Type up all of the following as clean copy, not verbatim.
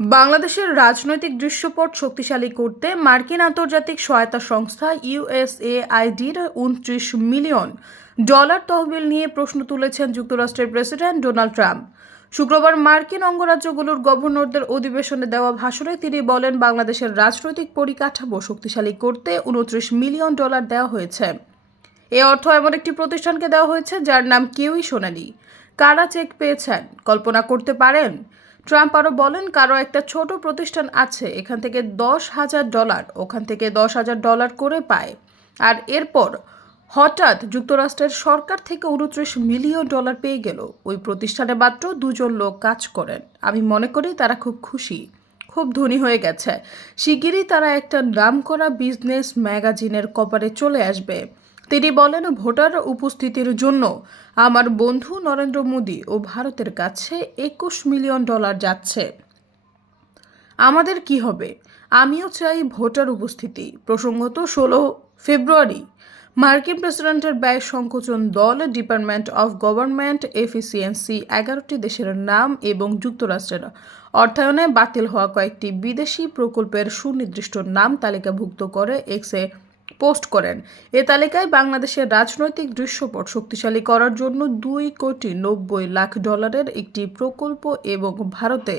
বাংলাদেশের রাজনৈতিক দৃশ্যপট শক্তিশালী করতে মার্কিন আন্তর্জাতিক সহায়তা সংস্থা ইউএসএআইডির $29 মিলিয়ন তহবিল নিয়ে প্রশ্ন তুলেছেন যুক্তরাষ্ট্রের প্রেসিডেন্ট ডোনাল্ড ট্রাম্প। শুক্রবার মার্কিন অঙ্গরাজ্যগুলোর গভর্নরদের অধিবেশনে দেওয়া ভাষণে তিনি বলেন, বাংলাদেশের রাজনৈতিক পরিকাঠামো শক্তিশালী করতে $29 মিলিয়ন দেওয়া হয়েছে। এ অর্থ এমন একটি প্রতিষ্ঠানকে দেওয়া হয়েছে যার নাম কেউই শোনেনি। কারা চেক পেয়েছেন কল্পনা করতে পারেন? ট্রাম্প আরও বলেন, কারো একটা ছোট প্রতিষ্ঠান আছে, এখান থেকে $10,000, ওখান থেকে $10,000 করে পায়, আর এরপর হঠাৎ যুক্তরাষ্ট্রের সরকার থেকে $29 মিলিয়ন পেয়ে গেল। ওই প্রতিষ্ঠানে মাত্র 2জন লোক কাজ করেন। আমি মনে করি তারা খুব খুশি, খুব ধনী হয়ে গেছে। শিগগিরই তারা একটা নামকরা বিজনেস ম্যাগাজিনের কভারে চলে আসবে। তিনি বলেন, ভোটার উপস্থিতির জন্য আমার বন্ধু নরেন্দ্র মোদি ও ভারতের কাছে $21 মিলিয়ন যাচ্ছে। আমাদের কি হবে? আমিও চাই ভোটার উপস্থিতি। প্রসঙ্গত 16 ফেব্রুয়ারি মার্কিন প্রেসিডেন্টের ব্যয় সংকোচন দল ডিপার্টমেন্ট অফ গভর্নমেন্ট এফিসিয়েন্সি 11টি দেশের নাম এবং যুক্তরাষ্ট্রের অর্থায়নে বাতিল হওয়া কয়েকটি বিদেশি প্রকল্পের সুনির্দিষ্ট নাম তালিকাভুক্ত করে এক্সে পোস্ট করেন। এ তালিকায় বাংলাদেশের রাজনৈতিক দৃশ্যপট শক্তিশালী করার জন্য $2,90,00,000 একটি প্রকল্প এবং ভারতে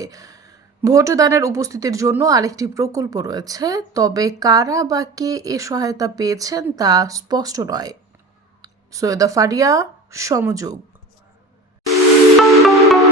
ভোটদানের উপস্থিতির জন্য আরেকটি প্রকল্প রয়েছে। তবে কারা বা কে এ সহায়তা পেয়েছেন তা স্পষ্ট নয়। সৈয়দা ফারিয়া, সমযোগ।